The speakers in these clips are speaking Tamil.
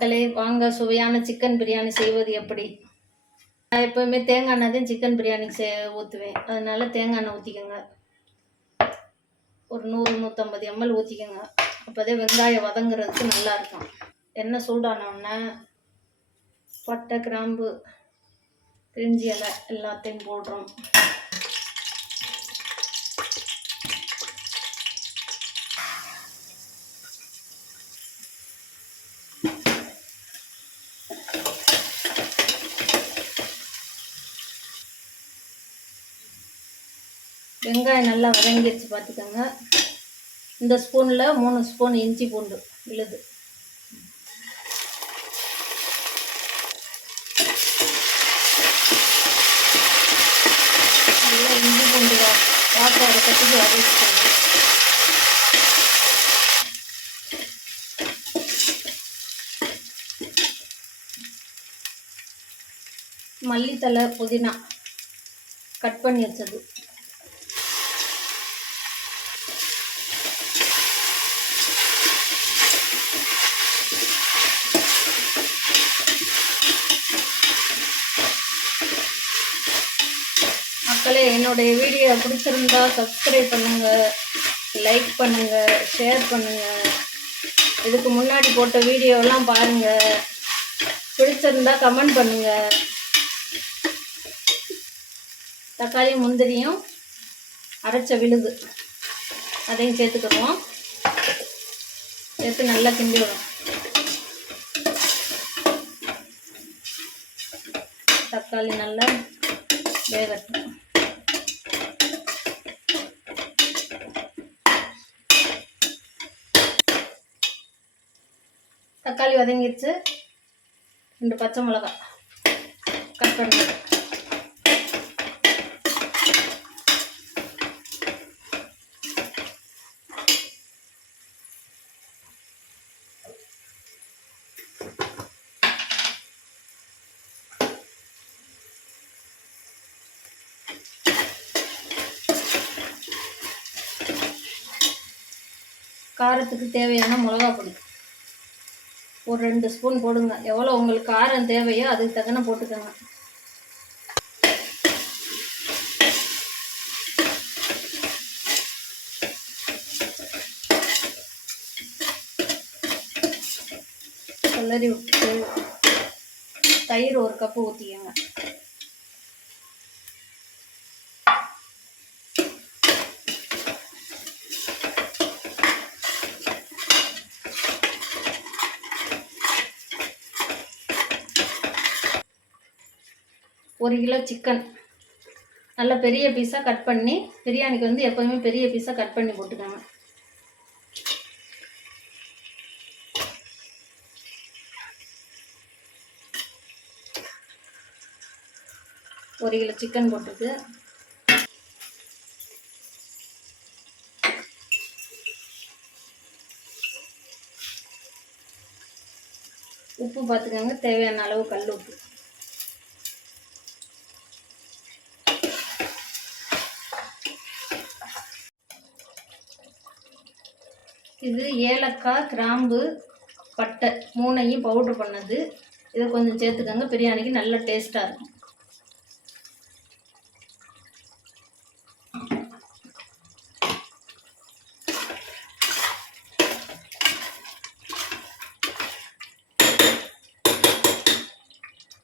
மக்களே, வாங்க சுவையான சிக்கன் பிரியாணி செய்வது எப்படி. நான் எப்போவுமே தேங்காய் எண்ணெய் தான் சிக்கன் பிரியாணிக்கு ஊற்றுவேன். அதனால தேங்காய் எண்ணெய் ஊற்றிக்கோங்க. ஒரு 100-150 ml ஊற்றிக்கோங்க. அப்போதே வெங்காயம் வதங்குறதுக்கு நல்லாயிருக்கும். எண்ணெய் சூடானோடனே பட்டை, கிராம்பு, பிரிஞ்சி இலை எல்லாத்தையும் போடுறோம். வெங்காயம் நல்லா வதங்கிடுச்சு பார்த்துக்கோங்க. இந்த ஸ்பூனில் 3 ஸ்பூன் இஞ்சி பூண்டு விழுது. நல்லா இஞ்சி பூண்டு வாட்டை கட்டிட்டு வதக்கிக்கோங்க. மல்லித்தலை, புதினா கட் பண்ணி வச்சது. மக்களே, என்னுடைய வீடியோ பிடிச்சிருந்தா சப்ஸ்கிரைப் பண்ணுங்கள், லைக் பண்ணுங்கள், ஷேர் பண்ணுங்கள். இதுக்கு முன்னாடி போட்ட வீடியோலாம் பாருங்கள். பிடிச்சிருந்தா கமெண்ட் பண்ணுங்கள். தக்காளி, முந்திரியும் அரைச்ச விழுது அதையும் சேர்த்துக்கிடுவோம். சேர்த்து நல்லா கிண்டி விடும். தக்காளி நல்லா வேகட்டும். தக்காளி வதங்கிடுச்சு. 2 பச்சை மிளகாய் கட் பண்ணி காரத்துக்கு தேவையான மிளகா பொடி ஒரு 2 ஸ்பூன் போடுங்க. எவ்வளோ உங்களுக்கு காரம் தேவையோ அதுக்கு தக்கன போட்டுக்கோங்க. கிளறி விட்டு தயிர் 1 கப்பு ஊற்றிக்கோங்க. ஒரு கிலோ சிக்கன் நல்ல பெரிய பீஸாக கட் பண்ணி, பிரியாணிக்கு வந்து எப்போதுமே பெரிய பீஸாக கட் பண்ணி போட்டுக்கோங்க. ஒரு கிலோ சிக்கன் போட்டுருக்கு. உப்பு பார்த்துக்கோங்க, தேவையான அளவு கல் உப்பு. இது ஏலக்காய், கிராம்பு, பட்டை 3ஐயும் பவுட்ரு பண்ணது. இதை கொஞ்சம் சேர்த்துக்கோங்க, பிரியாணிக்கு நல்ல டேஸ்ட்டாக இருக்கும்.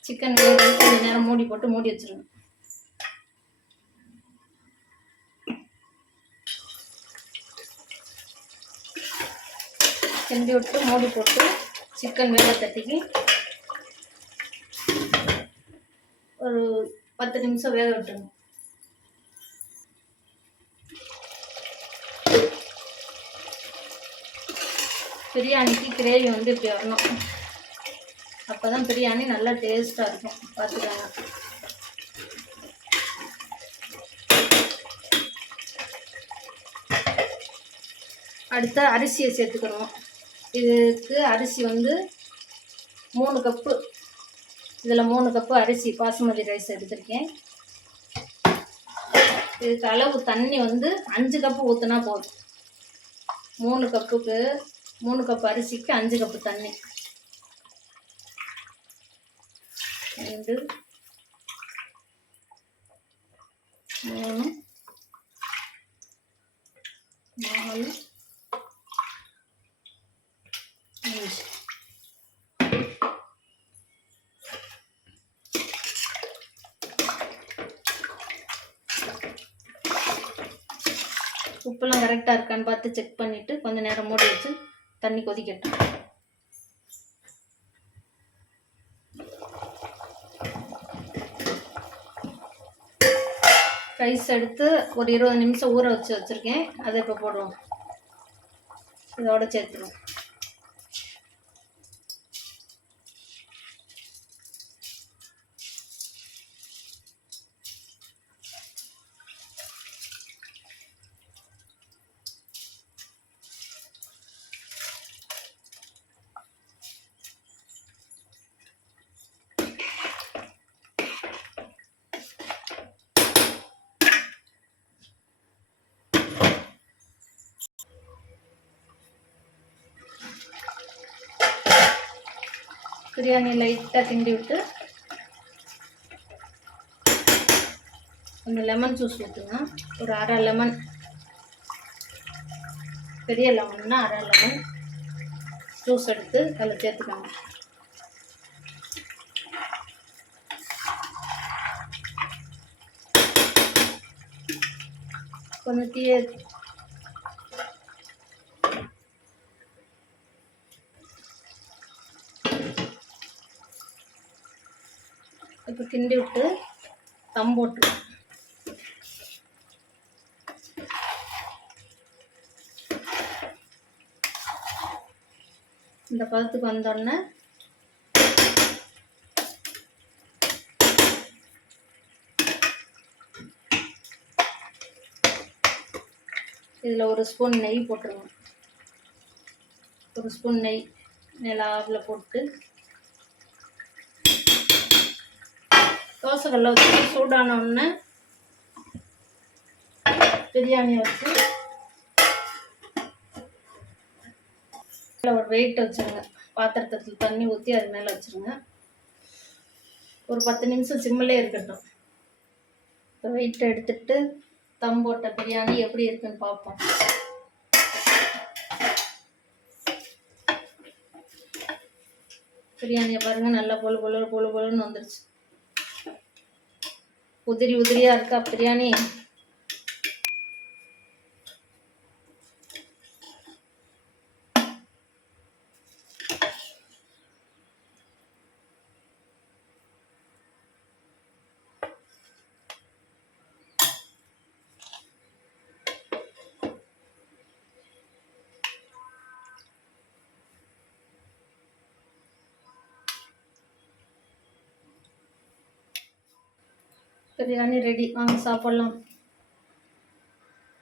சிக்கன் கொஞ்சம் நேரம் மூடி போட்டு மூடி வச்சுருங்க. கிண்டி விட்டு மூடி போட்டு சிக்கன் வேக தட்டிக்கு ஒரு 10 நிமிஷம் வேக விட்டுருங்க. பிரியாணிக்கு கிரேவி வந்து இப்படி வரணும். அப்போ தான் பிரியாணி நல்லா டேஸ்ட்டாக இருக்கும். பார்த்துக்கோங்க. அடுத்த அரிசியை சேர்த்துக்கணும். இதுக்கு அரிசி வந்து 3 கப்பு. இதில் 3 கப்பு அரிசி பாசுமதி ரைஸ் எடுத்திருக்கேன். இதுக்கு அளவு தண்ணி வந்து 5 கப்பு ஊற்றினா போதும். 3 கப்புக்கு 3 கப்பு அரிசிக்கு 5 கப்பு தண்ணி. 2 3 4 5. உப்புலாம் கரெக்டாக இருக்கான்னு பார்த்து செக் பண்ணிவிட்டு கொஞ்சம் நேரம் மூடி வச்சு தண்ணி கொதிக்கட்டும். ரைஸ் எடுத்து ஒரு 20 நிமிஷம் ஊற வச்சுருக்கேன். அதை இப்போ போடுவோம். இதோட சேர்த்துருவோம். பிரியாணி லைட்டாக கிண்டி விட்டு கொஞ்சம் லெமன் ஜூஸ் ஊற்றுங்க. ஒரு அரை லெமன், பெரிய லெமன்னா அரை லெமன் ஜூஸ் எடுத்து அதில் சேர்த்துக்கோங்க. கொஞ்சம் தீய இப்போ கிண்டி விட்டு தம் போட்டுருவோம். இந்த பதத்துக்கு வந்தோடனே இதில் ஒரு ஸ்பூன் நெய் போட்டுருவோம். ஒரு ஸ்பூன் நெய் நிலாவில் போட்டு தோசைக்கல்ல வச்சு சூடான உடனே பிரியாணியை வச்சு ஒரு வெயிட் வச்சுருங்க. பாத்திரத்தில் தண்ணி ஊற்றி அது மேலே வச்சுருங்க. ஒரு 10 நிமிஷம் சிம்மிலே இருக்கட்டும். இப்போ வெயிட்டை எடுத்துட்டு தம் போட்ட பிரியாணி எப்படி இருக்குன்னு பார்ப்போம். பிரியாணியை பாருங்கள், நல்லா பொழு பொழுன்னு வந்துருச்சு. உதிரி உதிரியாக இருக்கா பிரியாணி. பிரியாணி ரெடி. வாங்க சாப்பிட்லாம்.